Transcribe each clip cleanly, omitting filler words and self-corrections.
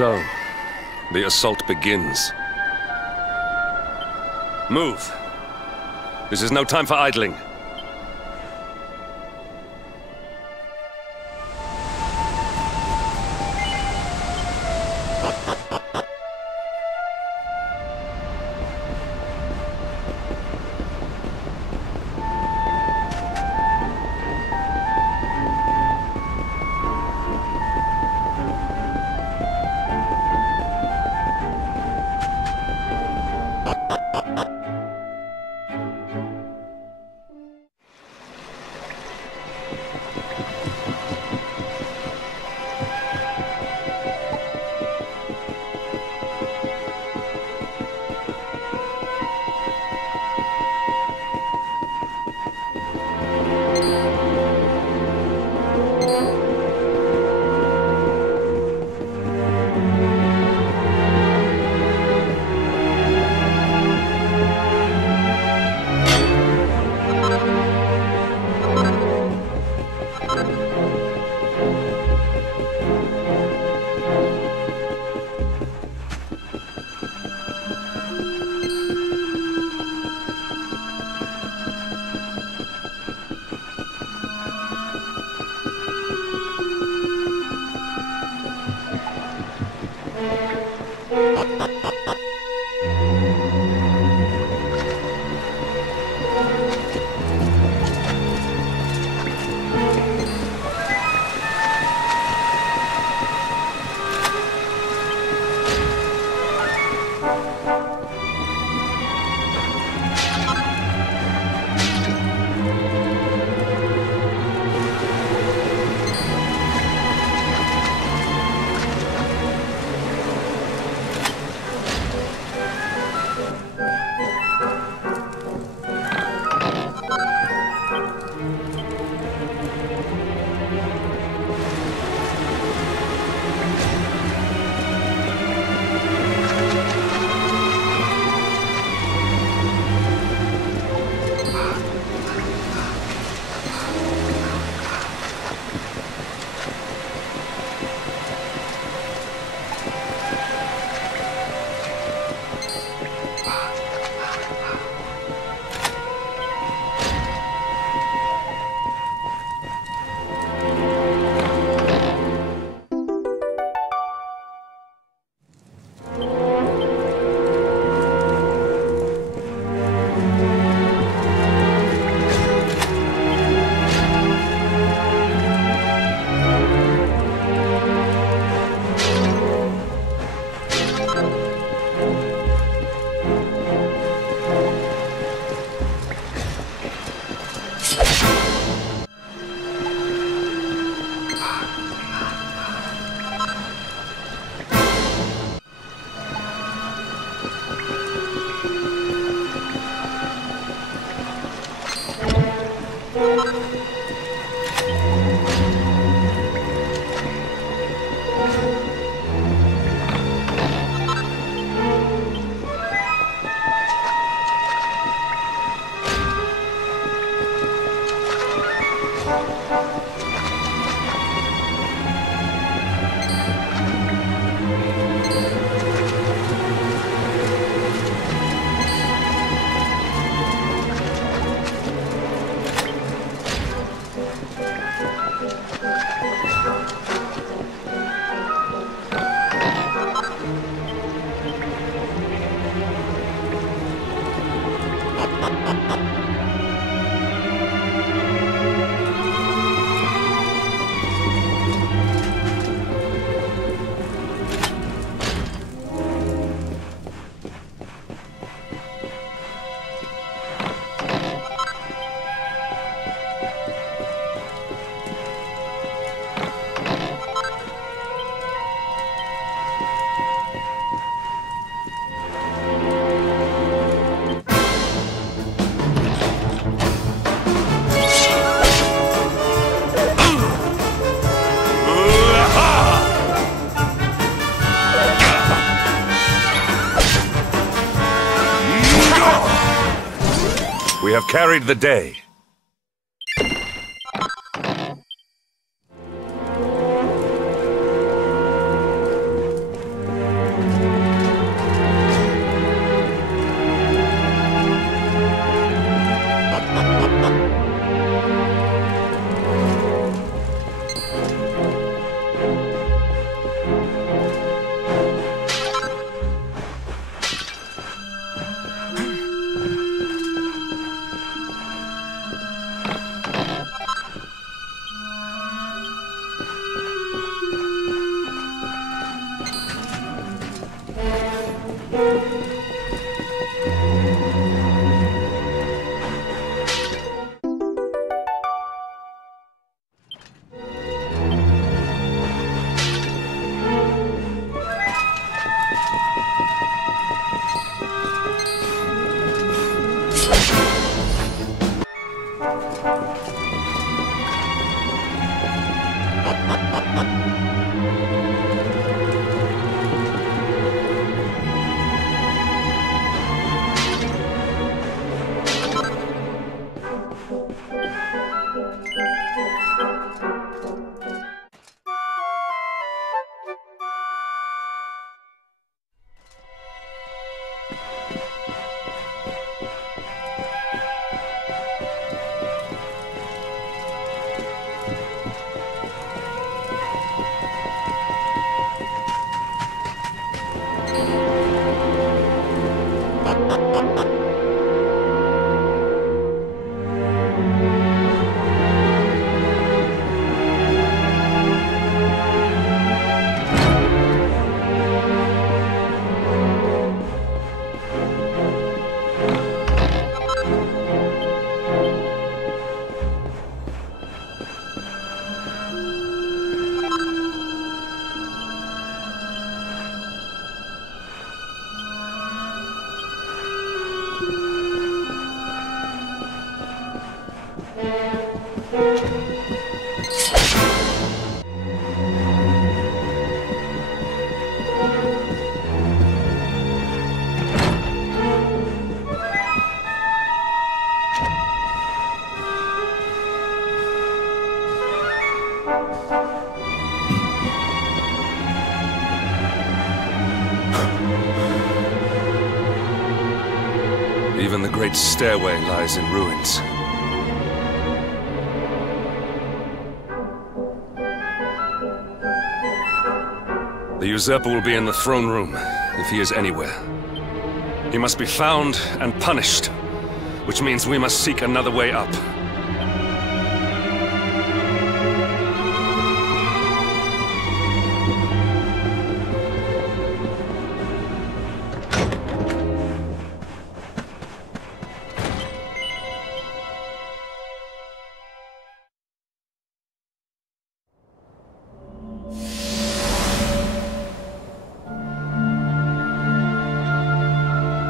So, the assault begins. Move! This is no time for idling. We have carried the day. Even the great stairway lies in ruins. The usurper will be in the throne room, if he is anywhere. He must be found and punished, which means we must seek another way up.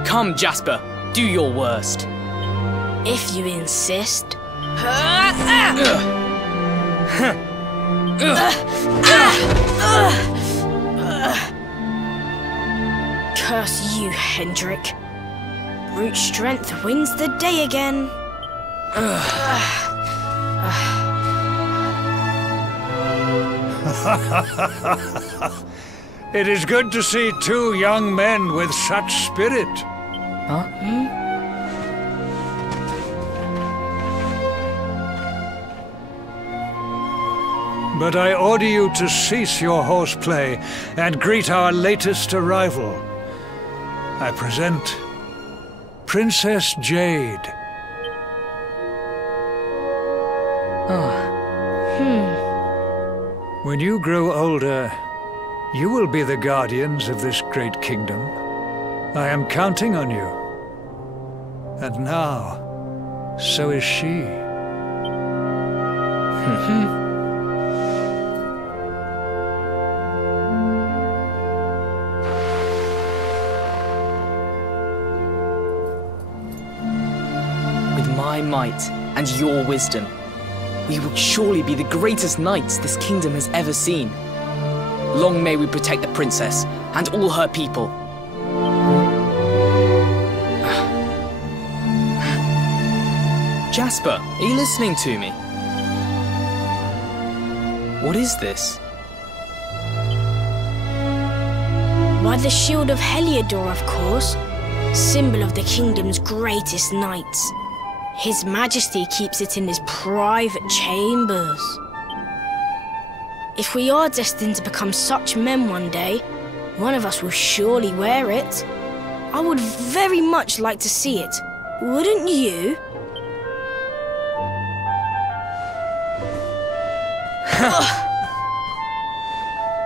Come, Jasper, do your worst. If you insist. Curse you, Hendrik. Brute strength wins the day again. It is good to see two young men with such spirit. Huh? But I order you to cease your horseplay and greet our latest arrival. I present Princess Jade. When you grow older, you will be the guardians of this great kingdom. I am counting on you. And now, so is she. With my might and your wisdom, we will surely be the greatest knights this kingdom has ever seen. Long may we protect the princess and all her people. Jasper, are you listening to me? What is this? Why, the shield of Heliodor, of course. Symbol of the kingdom's greatest knights. His Majesty keeps it in his private chambers. If we are destined to become such men one day, one of us will surely wear it. I would very much like to see it. Wouldn't you?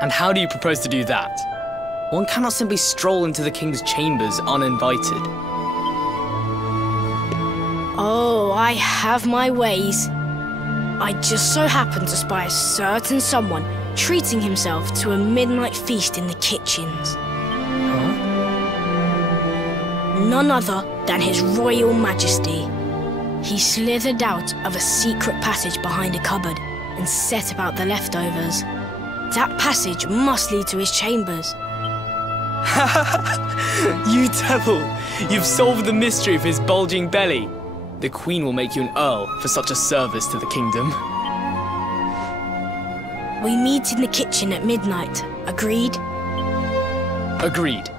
And how do you propose to do that? One cannot simply stroll into the king's chambers uninvited. Oh, I have my ways. I just so happened to spy a certain someone treating himself to a midnight feast in the kitchens. Huh? None other than His Royal Majesty. He slithered out of a secret passage behind a cupboard and set about the leftovers. That passage must lead to his chambers. You devil! You've solved the mystery of his bulging belly. The Queen will make you an Earl for such a service to the kingdom. We meet in the kitchen at midnight. Agreed? Agreed.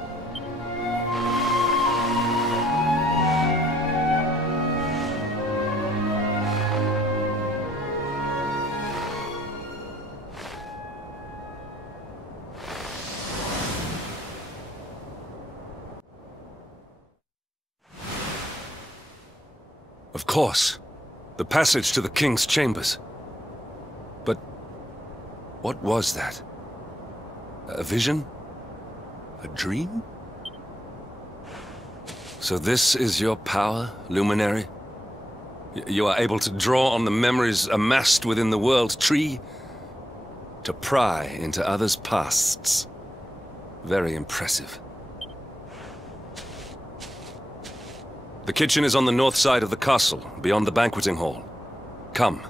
Of course. The passage to the king's chambers. But what was that? A vision? A dream? So this is your power, Luminary? You are able to draw on the memories amassed within the world tree to pry into others' pasts. Very impressive. The kitchen is on the north side of the castle, beyond the banqueting hall. Come.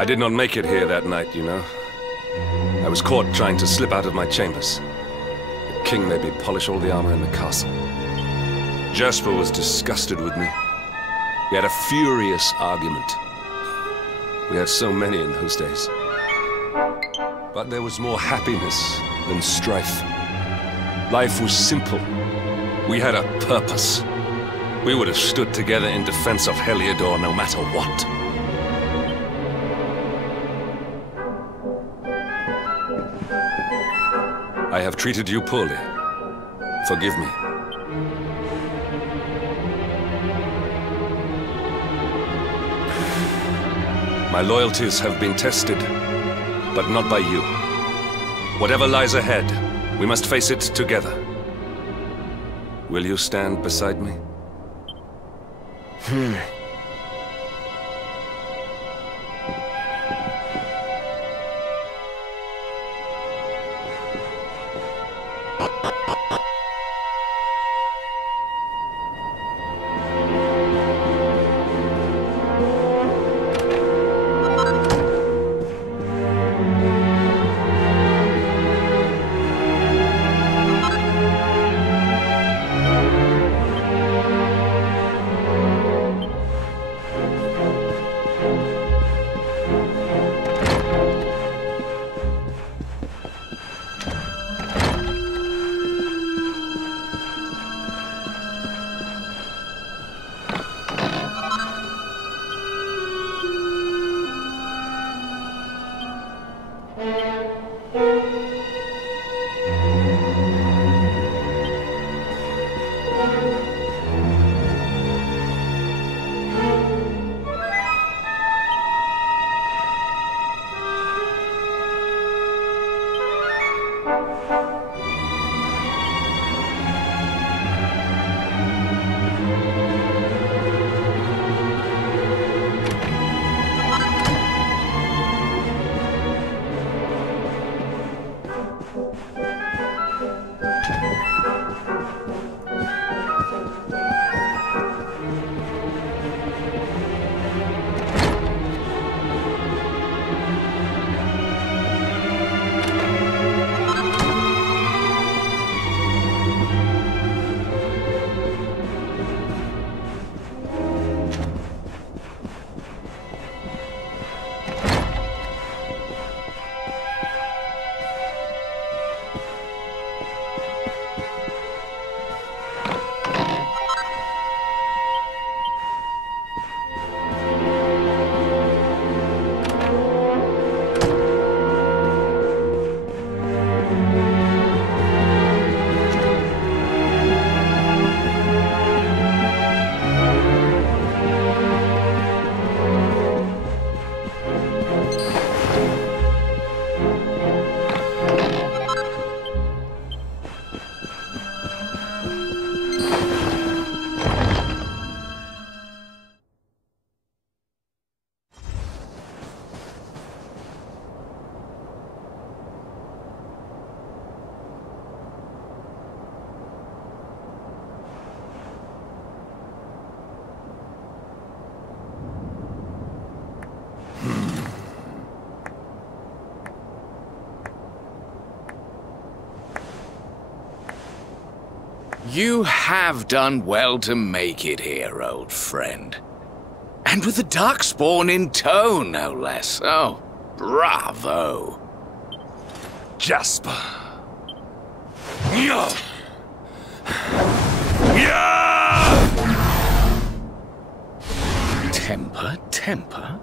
I did not make it here that night, you know. I was caught trying to slip out of my chambers. The king made me polish all the armor in the castle. Jasper was disgusted with me. We had a furious argument. We had so many in those days. But there was more happiness than strife. Life was simple. We had a purpose. We would have stood together in defense of Heliodor no matter what. I have treated you poorly. Forgive me. My loyalties have been tested, but not by you. Whatever lies ahead, we must face it together. Will you stand beside me? You have done well to make it here, old friend. And with the Darkspawn in tow, no less. Oh, bravo. Jasper. Yeah. Yeah! Temper, temper.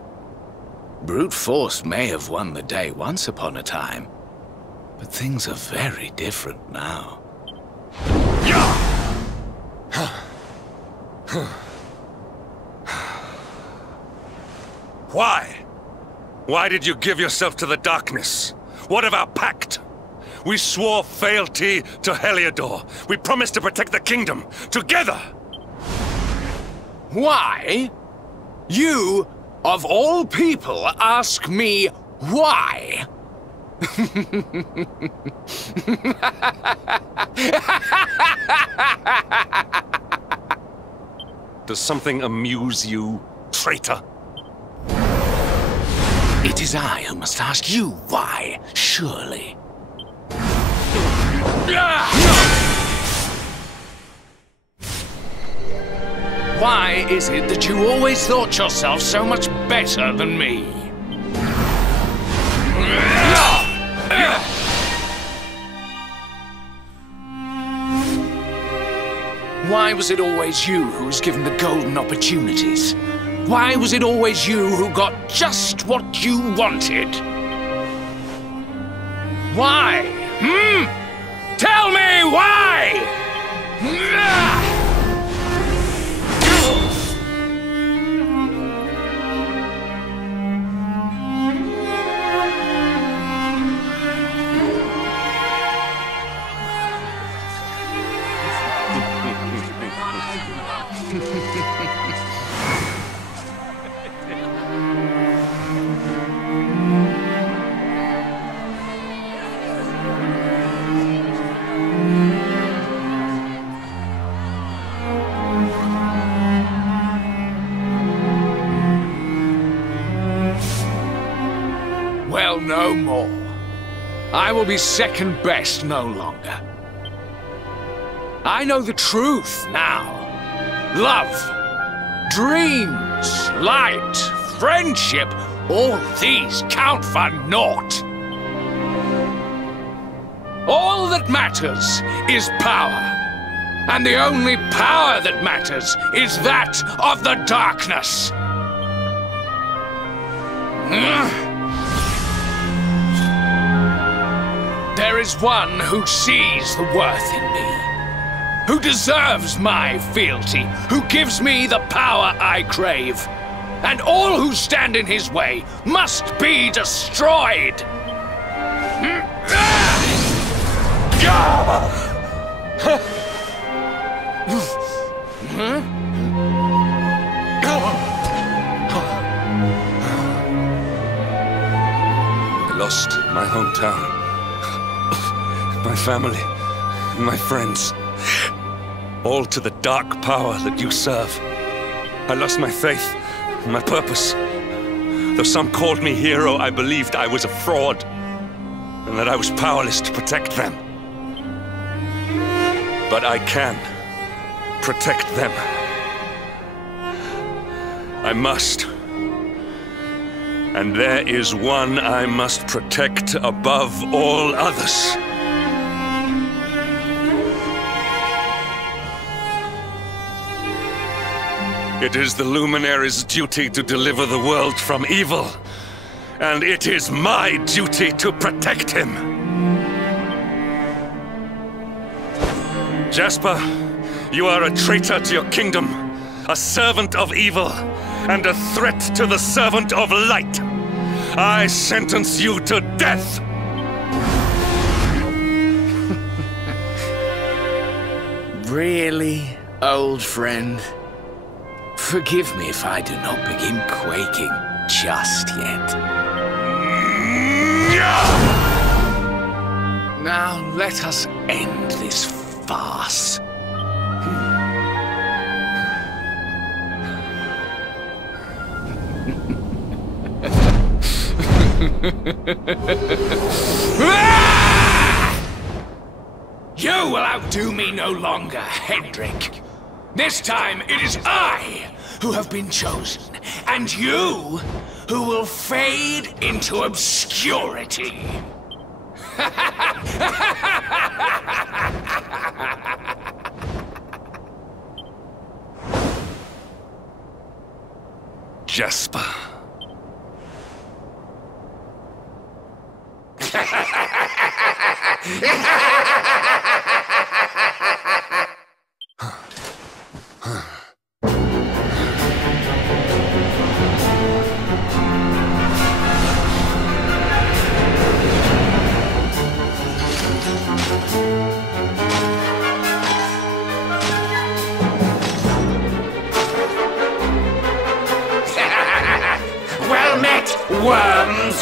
Brute force may have won the day once upon a time, but things are very different now. Why? Why did you give yourself to the darkness? What of our pact? We swore fealty to Heliodor. We promised to protect the kingdom, together! Why? You, of all people, ask me why? Does something amuse you, traitor? It is I who must ask you why, surely. Why is it that you always thought yourself so much better than me? Why was it always you who was given the golden opportunities? Why was it always you who got just what you wanted? Why? Tell me why! Well, no more. I will be second best no longer. I know the truth now. Love, dreams, light, friendship, all these count for naught. All that matters is power. And the only power that matters is that of the darkness. There is one who sees the worth in me, who deserves my fealty, who gives me the power I crave, and all who stand in his way must be destroyed. I lost my hometown. My family, my friends, all to the dark power that you serve. I lost my faith, my purpose. Though some called me hero, I believed I was a fraud, and that I was powerless to protect them. But I can protect them. I must. And there is one I must protect above all others. It is the Luminary's duty to deliver the world from evil, and it is my duty to protect him. Jasper, you are a traitor to your kingdom, a servant of evil, and a threat to the servant of light. I sentence you to death! Really, old friend? Forgive me if I do not begin quaking just yet. Now let us end this farce. You will outdo me no longer, Hendrik. This time it is I who have been chosen, and you who will fade into obscurity. Jasper. Well met, worms!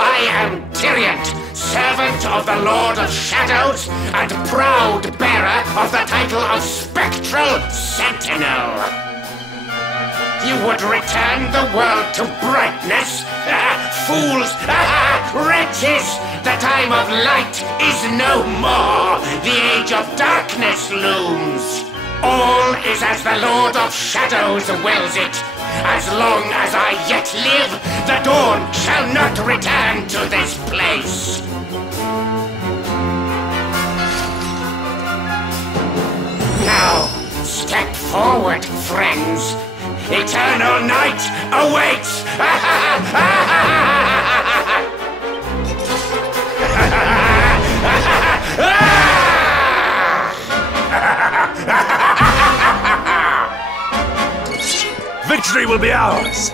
I am Tyrion, servant of the Lord of Shadows, and proud bearer of the title of Spectral Sentinel. You would return the world to brightness? Fools! Wretches! The time of light is no more! The age of darkness looms! All is as the Lord of Shadows wills it. As long as I yet live, the dawn shall not return to this place. Now, step forward, friends. Eternal night awaits! Victory will be ours!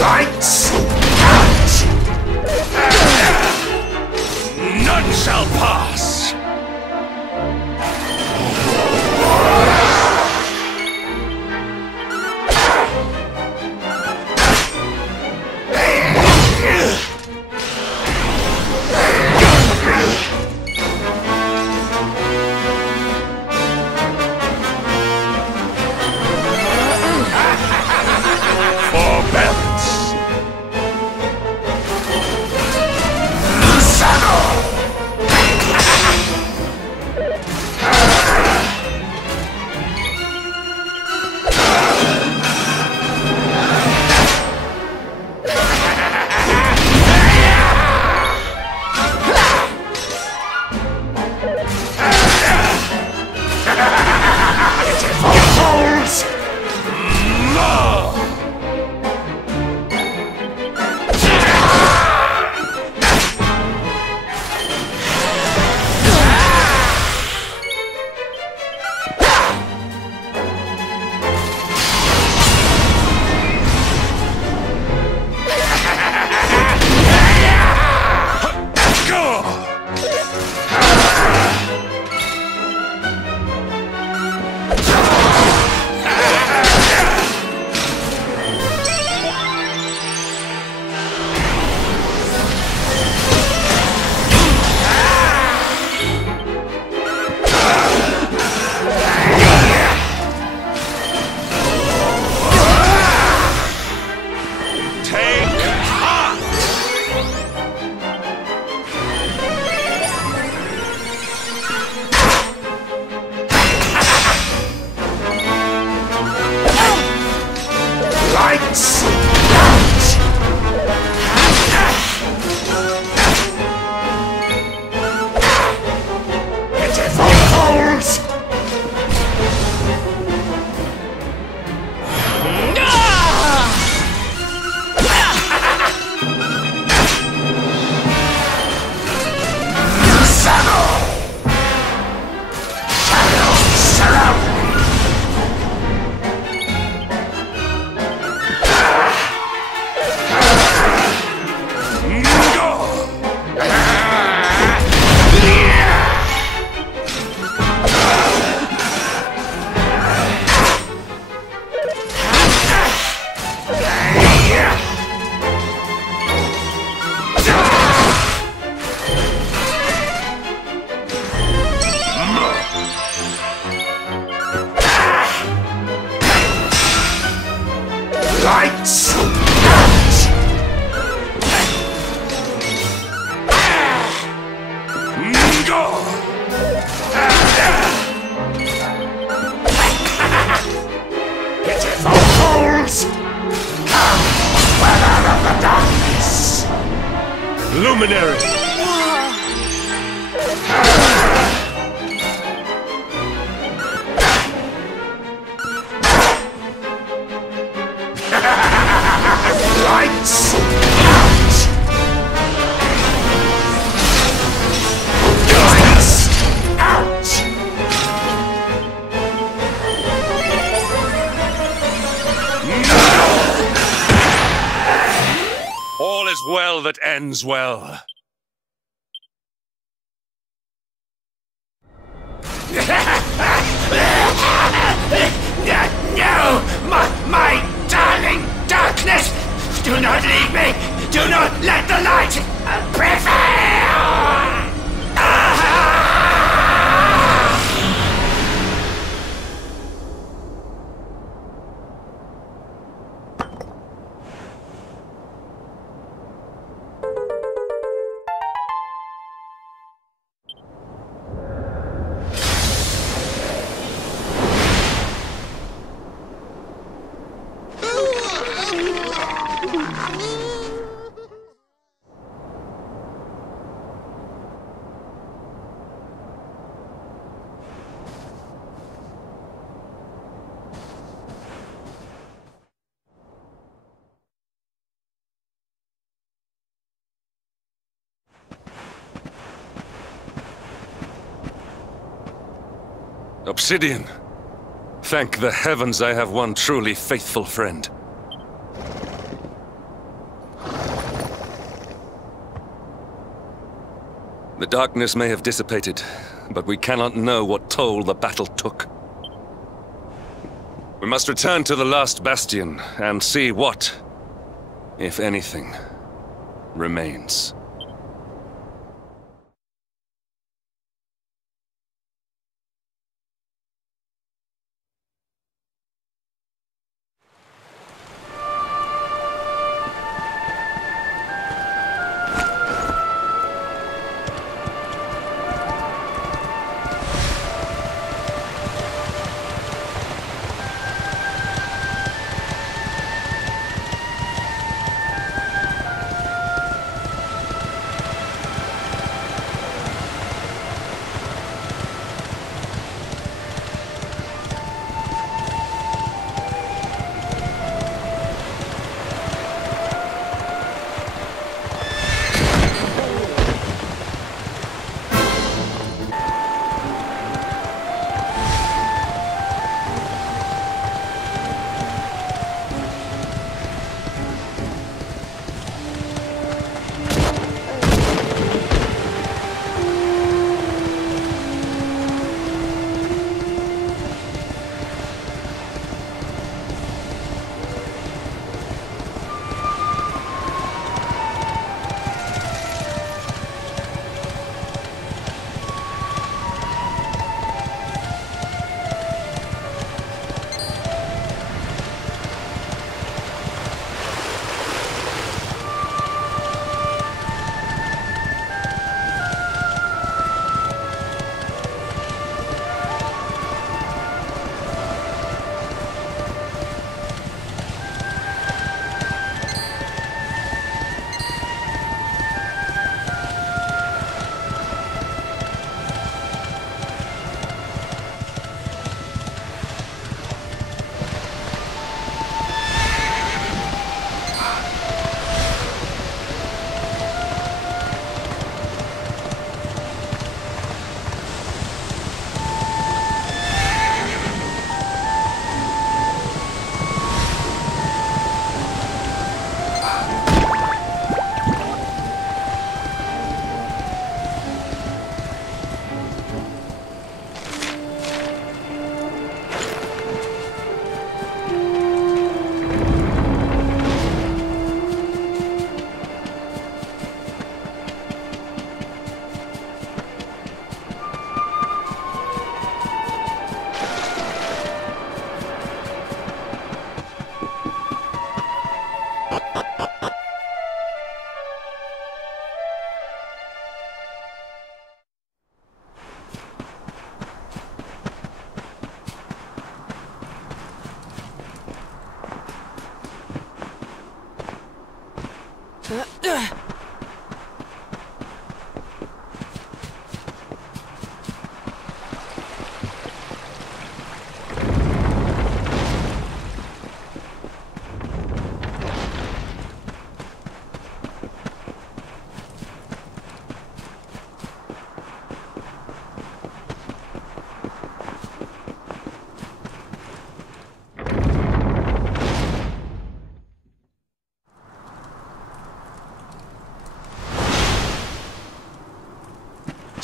Lights out! None shall pass! For balance! Lights out! Go! Pitiful fools! Come, weather of the darkness! Luminary! Lights out! Lights out! All is well that ends well. No! My darling darkness! Do not leave me! Do not let the light prevail! Obsidian. Thank the heavens I have one truly faithful friend. The darkness may have dissipated, but we cannot know what toll the battle took. We must return to the last bastion and see what, if anything, remains.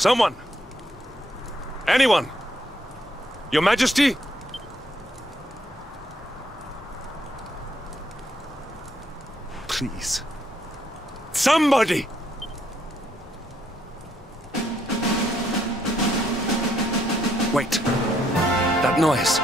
Someone! Anyone! Your Majesty? Please. Somebody! Wait. That noise.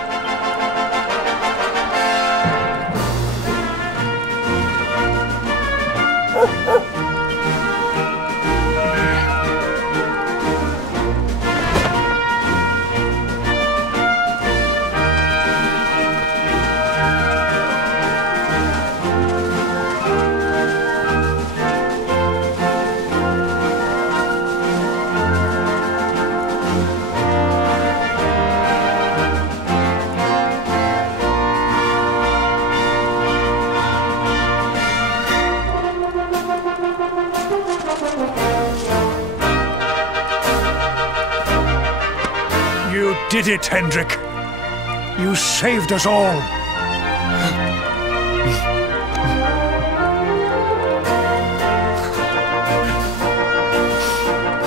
You did it, Hendrik. You saved us all.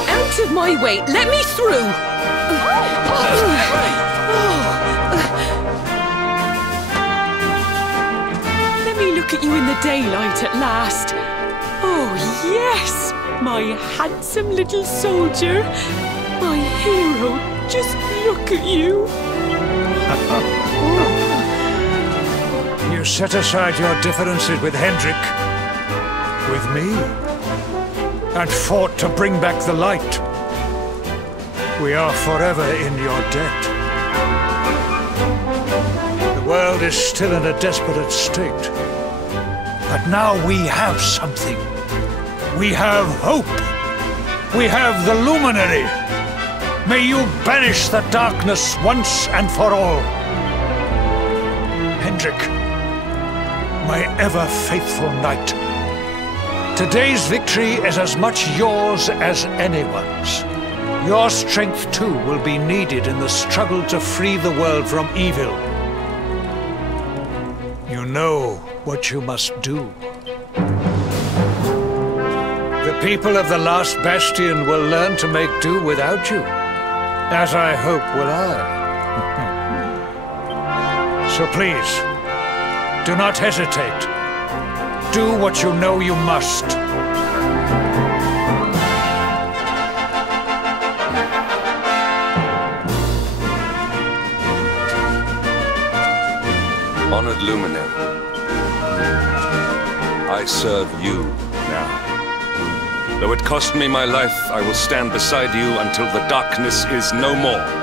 Out of my way! Let me through! Let me look at you in the daylight at last. Oh, yes! My handsome little soldier. My hero. Just look at you. You set aside your differences with Hendrik, with me, and fought to bring back the light. We are forever in your debt. The world is still in a desperate state. But now we have something. We have hope. We have the luminary. May you banish the darkness once and for all. Hendrik, my ever-faithful knight. Today's victory is as much yours as anyone's. Your strength, too, will be needed in the struggle to free the world from evil. You know what you must do. The people of the last bastion will learn to make do without you. As I hope will I. So please, do not hesitate. Do what you know you must. Honored Luminary, I serve you now. Though it cost me my life, I will stand beside you until the darkness is no more.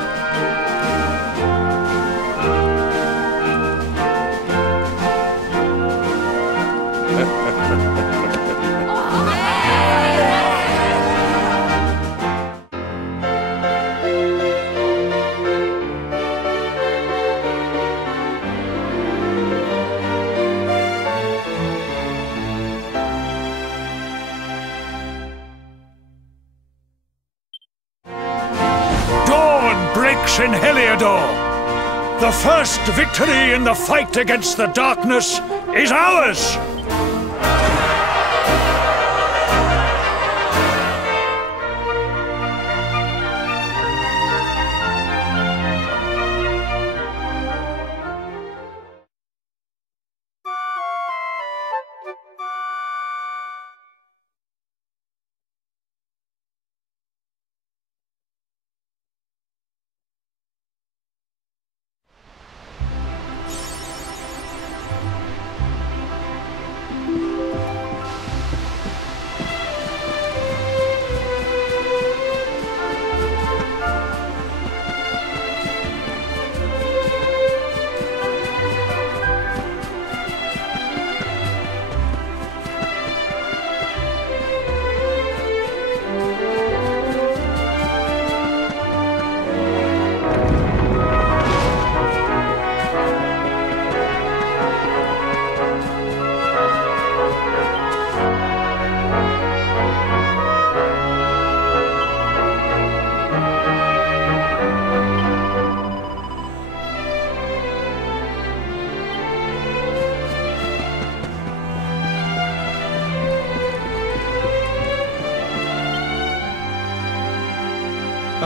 breaks in Heliodor. The first victory in the fight against the darkness is ours!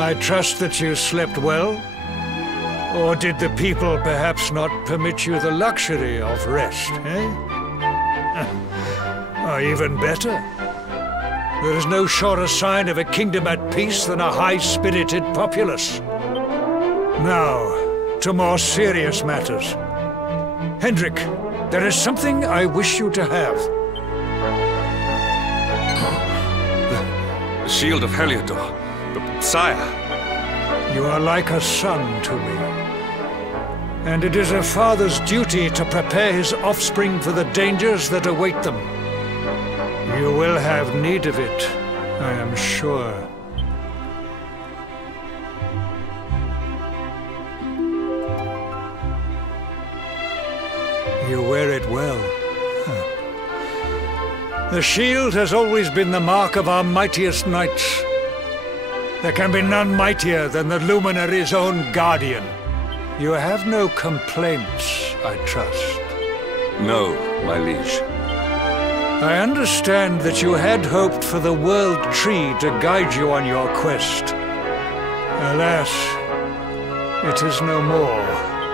I trust that you slept well? Or did the people perhaps not permit you the luxury of rest, eh? Or even better, there is no surer sign of a kingdom at peace than a high-spirited populace. Now, to more serious matters. Hendrik, there is something I wish you to have. The shield of Heliodor. But, sire... You are like a son to me. And it is a father's duty to prepare his offspring for the dangers that await them. You will have need of it, I am sure. You wear it well. The shield has always been the mark of our mightiest knights. There can be none mightier than the Luminary's own guardian. You have no complaints, I trust. No, my liege. I understand that you had hoped for the World Tree to guide you on your quest. Alas, it is no more.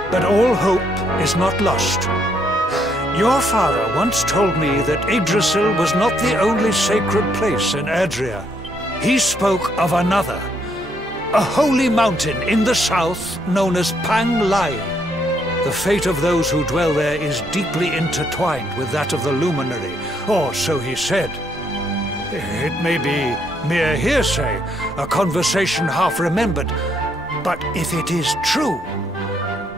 But all hope is not lost. Your father once told me that Yggdrasil was not the only sacred place in Adria. He spoke of another, a holy mountain in the south known as Pang Lai. The fate of those who dwell there is deeply intertwined with that of the Luminary, or so he said. It may be mere hearsay, a conversation half remembered, but if it is true,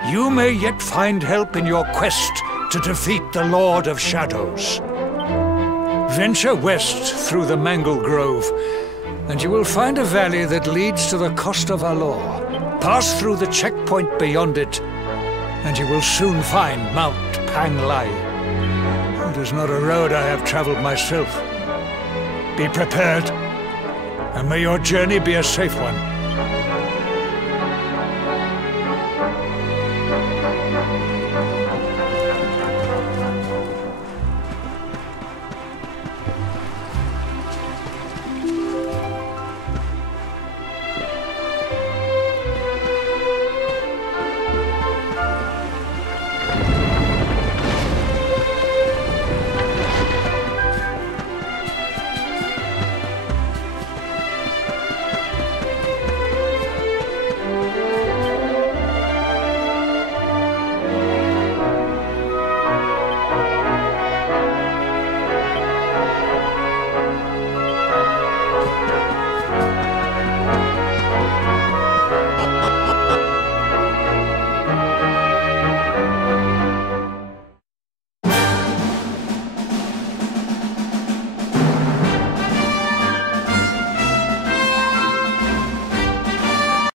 you may yet find help in your quest to defeat the Lord of Shadows. Venture west through the Mangle Grove, and you will find a valley that leads to the Coast of Alor. Pass through the checkpoint beyond it, and you will soon find Mount Pang Lai. It is not a road I have traveled myself. Be prepared, and may your journey be a safe one.